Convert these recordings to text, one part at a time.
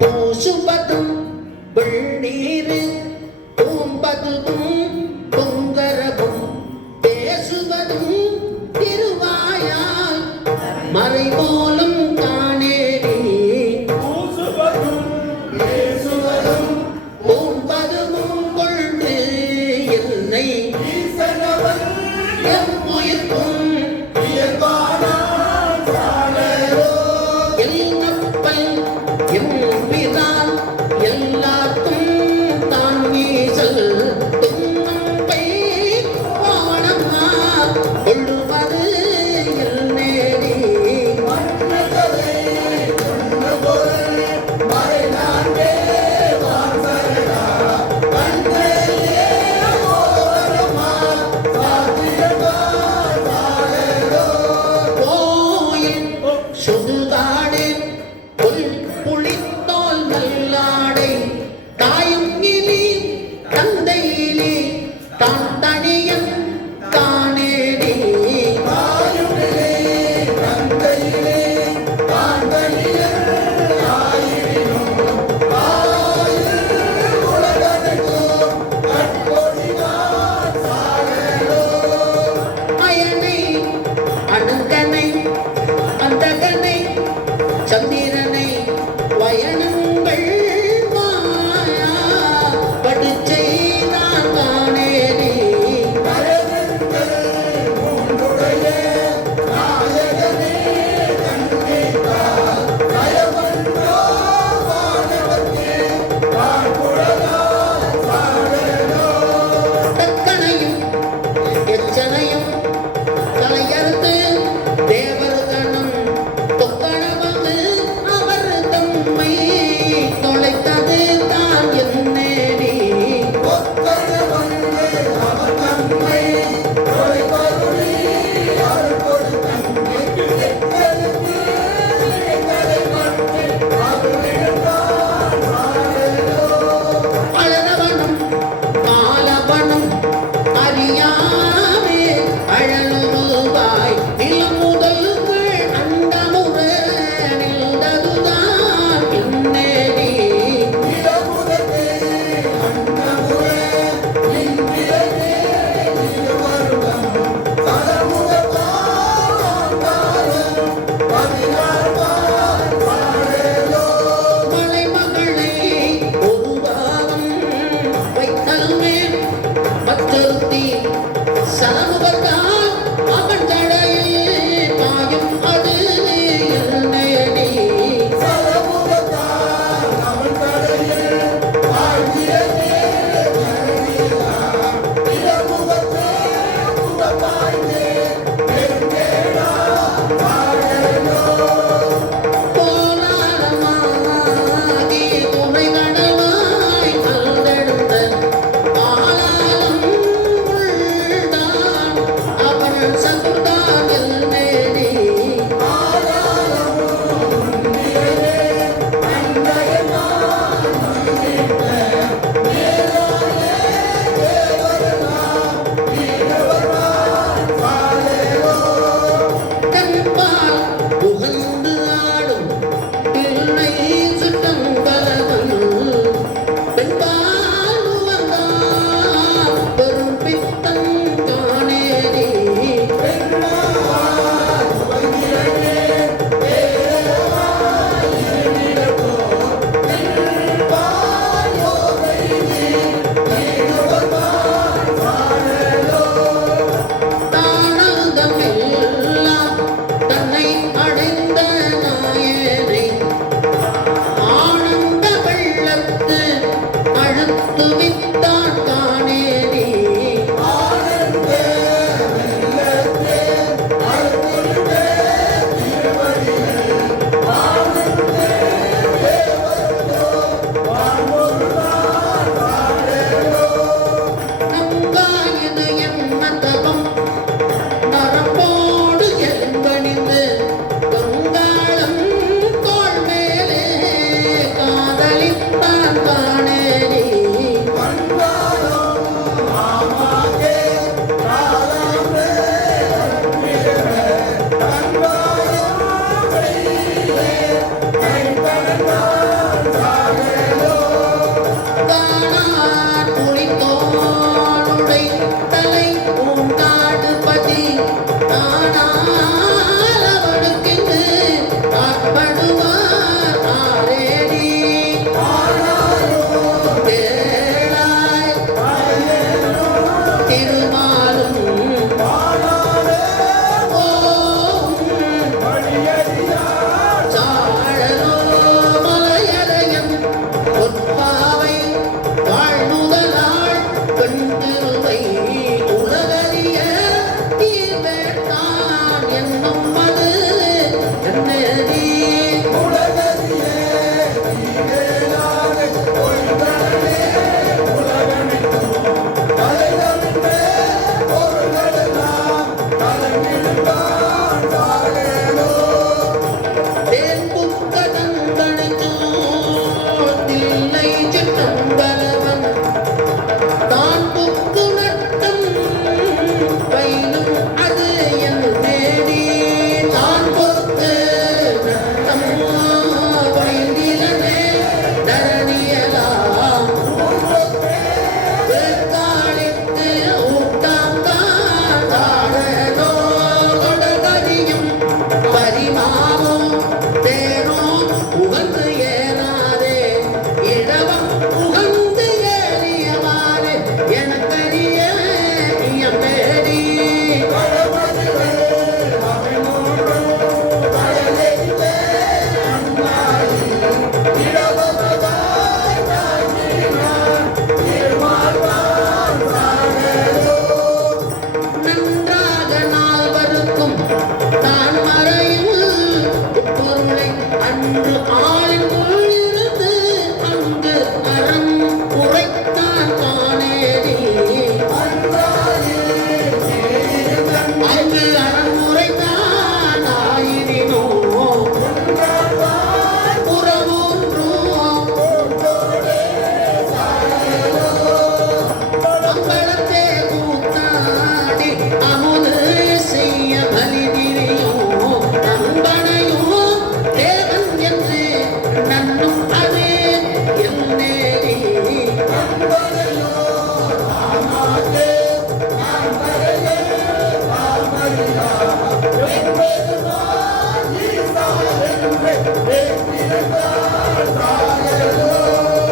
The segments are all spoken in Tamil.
பூசுவதும் வெள்ளீரு பூம்பதும் பொங்கரவும் பேசுவதும் திருவாயால் மறைபோலும் காணேடி பேசுவதும் பூம்பதும் கொண்டு என்னை எம் உயிர்க்கும் சந்திரனை வயனங்கள் மாயா படிச்சை நான் காணேனே தக்கனையும் எச்சனையும் தலையறுத்து தேவர்கணம் தொக்கணவது அவர் தம்மை தொலைத்தது தான் என்னேடி அழறவனும் ஆலவனும் அறியாமே அழலுருவாய் நிலமுதல்கள் அண்டமுற நின்றதுதான் என்ன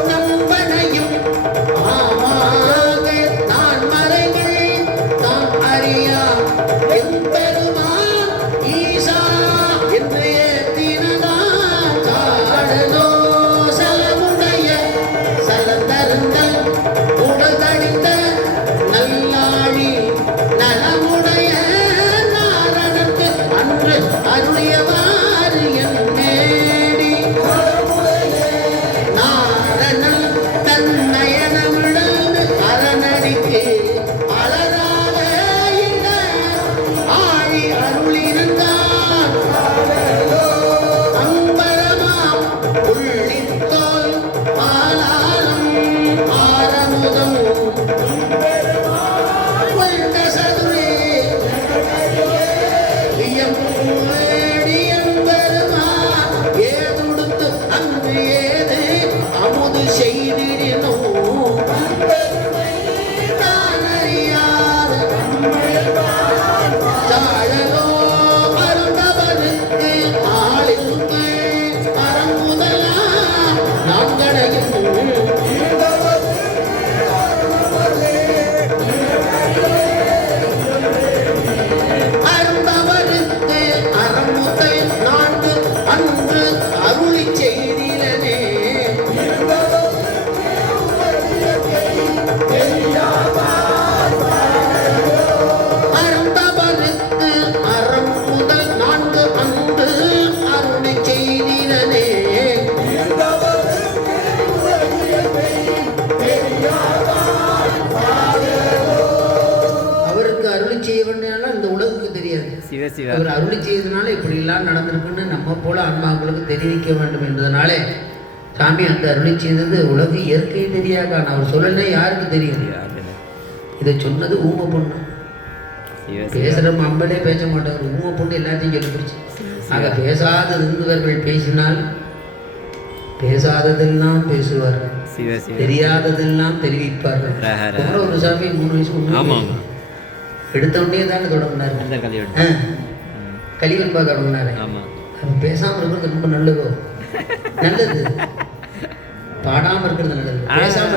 நம்பனையும் ஆமாக நான் மறைகள் தான் அறியா எம்பெருமான் ஈசா என்று ஏத்தினதான் சாடலோ சலமுடைய சலந்தருங்கள் உடல் தடித்த நல்லாழி நலமுடைய நாரணத்து அன்று அருளியவாறு என் நேடி நாரணன் தன்னயனமிழந்து அரணடிக்கு அலராக இந்த ஆழி அருளிருந்தான் அம்பரமாம் உள்ளித்தோல் ஆலாலம் ஆரமுதம் உள்கசதுரே ஏதுடுத்து அங்கு ஏது அமுது செய்திடினோ நான் அறியாத சாழலோ அருண்டவனுக்கு ஆளுக்கு அறமுதலா நான்கடையும் அருந்தவருக்கு அறமுதல் நான்கு அன்று அருளி செய்திலனே அருந்தவருக்கு அறம் முதல் நான்கு அன்று அருளி செய்திலனே அவருக்கு அருளி செய்ய வேண்டியனால இந்த உலகுக்கு தெரியாது. அவர் அருளி செய்தனால இப்படி எல்லாம் நடந்திருக்குன்னு நம்ம போல ஆன்மாக்களுக்கு தெரிவிக்க வேண்டும் என்பதனாலே சாமி அந்த அருளி செய்தது உலகு இயற்கை தெரியாதான். அவர் சொல்லலே யாருக்கு தெரியும்? இதை சொன்னது ஊம பொண்ணு. பேசுகிற அம்பலே பேச மாட்டார். ஊம பொண்ணு எல்லாத்தையும் சொல்லிப்பிடிச்சு. ஆக பேசாத இருந்தவர்கள் பேசினால் பேசாததெல்லாம் பேசுவார்கள், தெரியாததெல்லாம் தெரிவிப்பார்கள். ஒரு சாமி 3 வயசு ஒன்று எடுத்த உடனே தானே தொடங்கினார். கலிவன்பா தொடங்கினாரு. பேசாமல் இருக்கிறது ரொம்ப நல்லதோ? நல்லது. பாடாமல் இருக்கிறது நல்லது. பேசாமல்